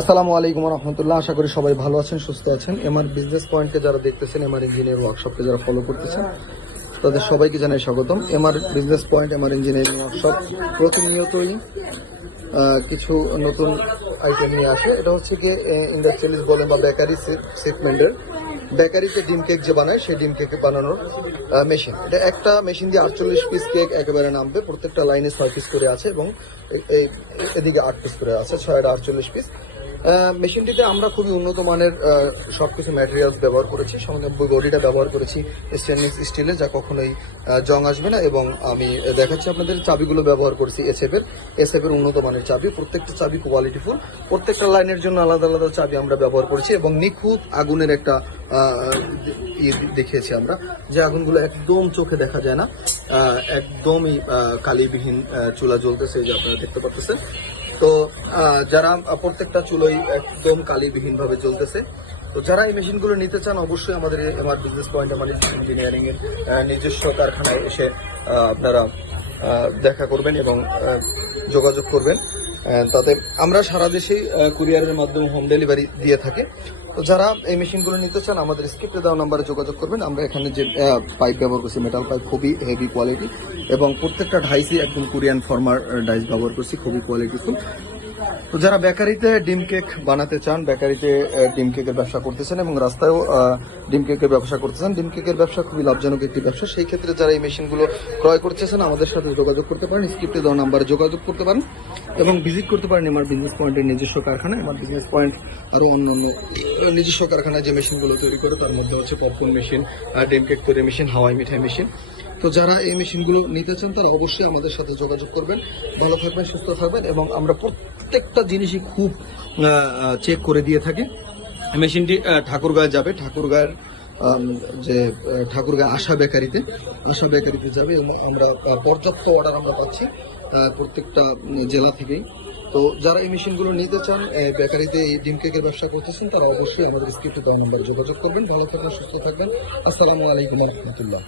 আসসালামু আলাইকুম রহমতুল্লাহ। আশা করি সবাই ভালো আছেন, সুস্থ আছেন। এমআর বিজনেস পয়েন্টকে যারা দেখতেছেন, এমআর ইঞ্জিনিয়ার ওয়ার্কশপকে যারা ফলো করতেছেন, তাদের সবাইকে জানাই স্বাগতম। MR business point, MR engineering workshop প্রতিনিয়তই কিছু নতুন আইটেম নিয়ে আসে। এটা হচ্ছে কি ইন্ডাস্ট্রিয়ালিস্ট বলেন বা বেকারি সেগমেন্টের, বেকারিতে ডিম কেক যে বানায় সেই ডিম কেক বানানোর মেশিন। এটা একটা মেশিন দিয়ে 48 পিস কেক একেবারে নামবে। প্রত্যেকটা লাইনে 6 পিস করে আছে এবং এদিকে 8 পিস করে আছে, 6 আর 48 পিস। মেশিনটিতে আমরা খুবই উন্নত মানের সবকিছু ম্যাটেরিয়ালস ব্যবহার করেছি। সঙ্গে বডিটা ব্যবহার করেছি স্টেনলেস স্টিলের, যা কখনোই জং আসবে না। এবং আমি দেখাচ্ছি আপনাদের চাবিগুলো ব্যবহার করেছি এসএফের উন্নত মানের চাবি। প্রত্যেকটা চাবি কোয়ালিটিফুল। প্রত্যেকটা লাইনের জন্য আলাদা আলাদা চাবি আমরা ব্যবহার করেছি এবং নিখুঁত আগুনের একটা দেখিয়েছি আমরা, যে আগুনগুলো একদম চোখে দেখা যায় না, একদমই কালিবিহীন চুলা জ্বলতেছে, যে আপনারা দেখতে পাচ্ছেন। তো যারা প্রত্যেকটা চুলোই একদম কালিবিহীন ভাবে জ্বলতেছে। তো যারা এই মেশিনগুলো নিতে চান, অবশ্যই আমাদের আমার বিজনেস পয়েন্ট, আমার ইঞ্জিনিয়ারিং এর নিজস্ব কারখানায় এসে আপনারা দেখা করবেন এবং যোগাযোগ করবেন। তাতে আমরা সারা দেশেই কুরিয়ারের মাধ্যমে হোম ডেলিভারি দিয়ে থাকি। তো যারা এই মেশিনগুলো নিতে চান, আমাদের স্ক্রিপ্টে দেওয়া নাম্বারে যোগাযোগ করবেন। আমরা এখানে যে পাইপ ব্যবহার করছি, মেটাল পাইপ, খুবই হেভি কোয়ালিটি এবং প্রত্যেকটা ডাইসই একদম কোরিয়ান ফর্মার ডাইস ব্যবহার করছি, খুবই কোয়ালিটিফুল। তো যারা বেকারিতে ডিম কেক বানাতে চান, বেকারিতে ডিম কেকের ব্যবসা করতেছেন এবং রাস্তায়ও ডিম কেকের ব্যবসা করতেছেন, ডিম কেকের ব্যবসা খুবই লাভজনক একটি ব্যবসা। সেই ক্ষেত্রে যারা এই মেশিনগুলো ক্রয় করতেছেন, আমাদের সাথে যোগাযোগ করতে পারেন, স্ক্রিপ্টে দেওয়া নাম্বারে যোগাযোগ করতে পারেন এবং ভিজিট করতে পারেন আমার বিজনেস পয়েন্টের নিজস্ব কারখানা। আমার বিজনেস পয়েন্ট আরও অন্য নিজস্ব কারখানায় যে মেশিনগুলো তৈরি করে, তার মধ্যে হচ্ছে পপকর্ন মেশিন, ডিম কেক তৈরি মেশিন, হাওয়াই মিঠাই মেশিন। তো যারা এই মেশিনগুলো নিতে চান, তারা অবশ্যই আমাদের সাথে যোগাযোগ করবেন। ভালো থাকবেন, সুস্থ থাকবেন এবং আমরা প্রত্যেকটা জিনিসই খুব চেক করে দিয়ে থাকি। মেশিনটি ঠাকুরগাঁয়ে যাবে, ঠাকুরগাঁয়ে আশা বেকারিতে যাবে এবং আমরা পর্যাপ্ত অর্ডার আমরা পাচ্ছি প্রত্যেকটা জেলা থেকেই। তো যারা এই মেশিনগুলো নিতে চান, বেকারিতে এই ডিম কেকের ব্যবসা করতেছেন, তারা অবশ্যই আমাদের স্ক্রিপ্টে দেওয়া নাম্বারে যোগাযোগ করবেন। ভালো থাকবেন, সুস্থ থাকবেন। আসসালামু আলাইকুম রহমতুল্লাহ।